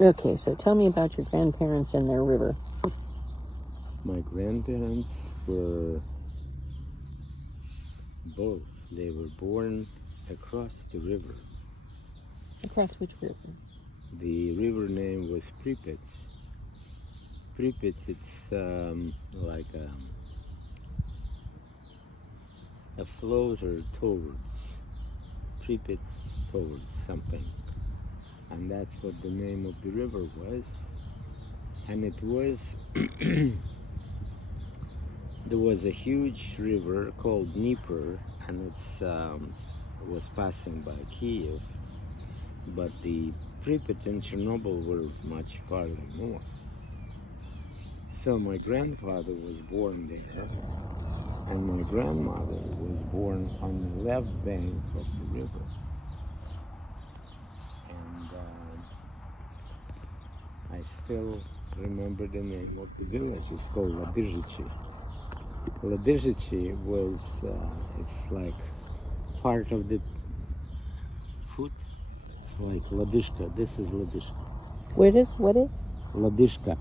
Okay, so tell me about your grandparents and their river. My grandparents were both. They were born across the river. Across which river? The river name was Pripyat. Pripyat, it's like a floater towards Pripyat, towards something. And that's what the name of the river was. And it was, there was a huge river called Dnieper, and it's was passing by Kiev. But the Pripyat and Chernobyl were much farther north. So my grandfather was born there, and my grandmother was born on the left bank of the river. And I still remember the name of the village. It's called Ladizhichi. Ladizhichi was, it's like part of the foot. It's like Ladishka. This is Ladishka. What is? Ladishka.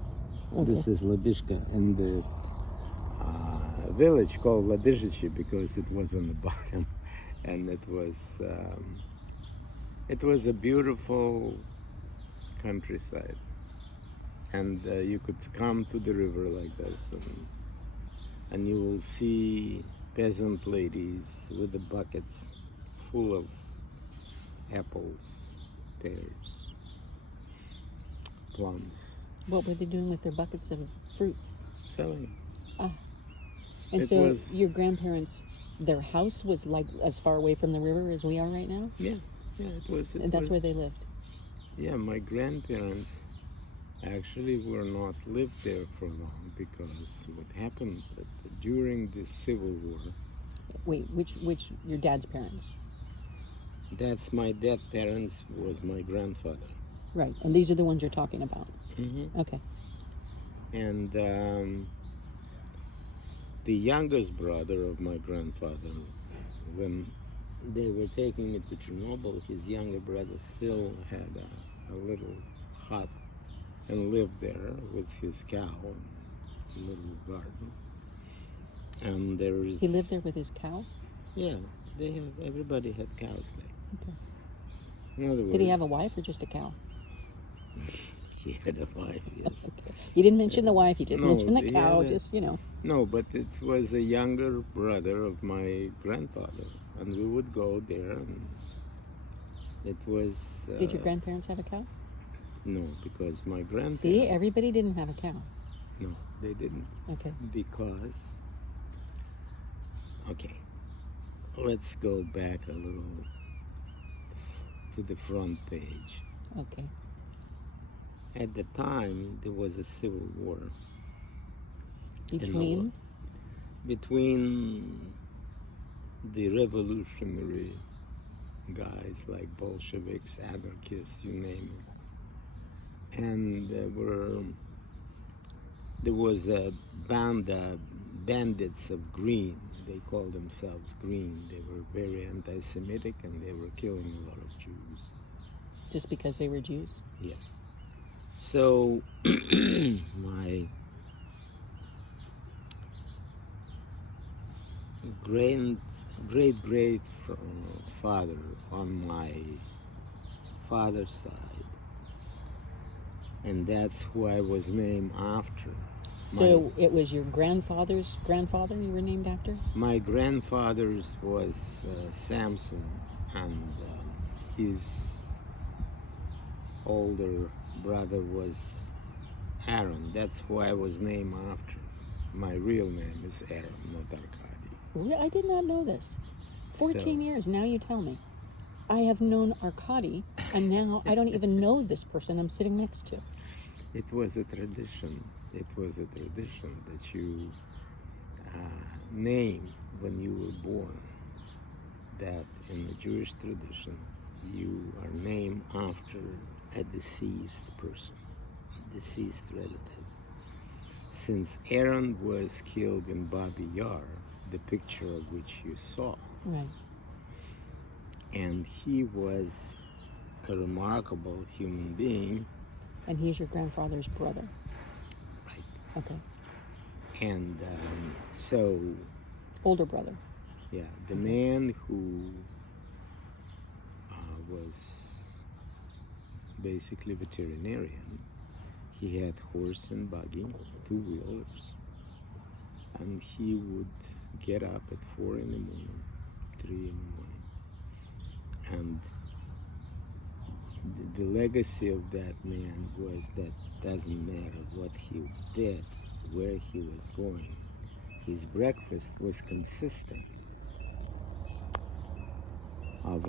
Okay. This is Ladishka. And the village called Ladizhichi because it was on the bottom. And it was a beautiful countryside. And you could come to the river like this, and you will see peasant ladies with the buckets full of apples, pears, plums. What were they doing with their buckets of fruit? Selling. Ah. And so your grandparents, their house was like as far away from the river as we are right now? Yeah, it was. And that's where they lived? Yeah, my grandparents actually were not lived there for long because what happened during the Civil War. Wait, which your dad's parents? That's my dad's parents was my grandfather. Right, and these are the ones you're talking about. Mm-hmm. Okay. And the youngest brother of my grandfather, when they were taking me to Chernobyl, his younger brother still had a little hut and lived there with his cow and a little garden. And there is. He lived there with his cow? Yeah, everybody had cows there. Okay. In other words, did he have a wife or just a cow? He had a wife, yes. Okay. You didn't mention the wife, you just mentioned the cow, No, but it was a younger brother of my grandfather, and we would go there, and it was... Did your grandparents have a cow? No, because my grandparents... See, everybody didn't have a cow. No, they didn't. Okay. Because... Okay, let's go back a little to the front page. Okay. At the time, there was a civil war. Between the revolutionary guys like Bolsheviks, anarchists, you name it. And there was a band of bandits of Green. They called themselves Green. They were very anti-Semitic and they were killing a lot of Jews. Just because they were Jews? Yes. So my great father on my father's side, and that's who I was named after. So it was your grandfather's grandfather you were named after? My grandfather's was Samson, and his older brother was Aaron. That's who I was named after. My real name is Aaron, not Arkady. I did not know this. 14 years, now you tell me. I have known Arkady, and now I don't even know this person I'm sitting next to. It was a tradition. It was a tradition that you name when you were born. That in the Jewish tradition, you are named after a deceased person, deceased relative. Since Aaron was killed in Babi Yar, the picture of which you saw, right, and he was a remarkable human being, And he's your grandfather's brother. Right. Okay. And so, Older brother. yeah, the man who was basically veterinarian, he had horse and buggy, two-wheelers, and he would get up at 4 in the morning, 3 in the morning, and the legacy of that man was that doesn't matter what he did, where he was going, his breakfast was consistent.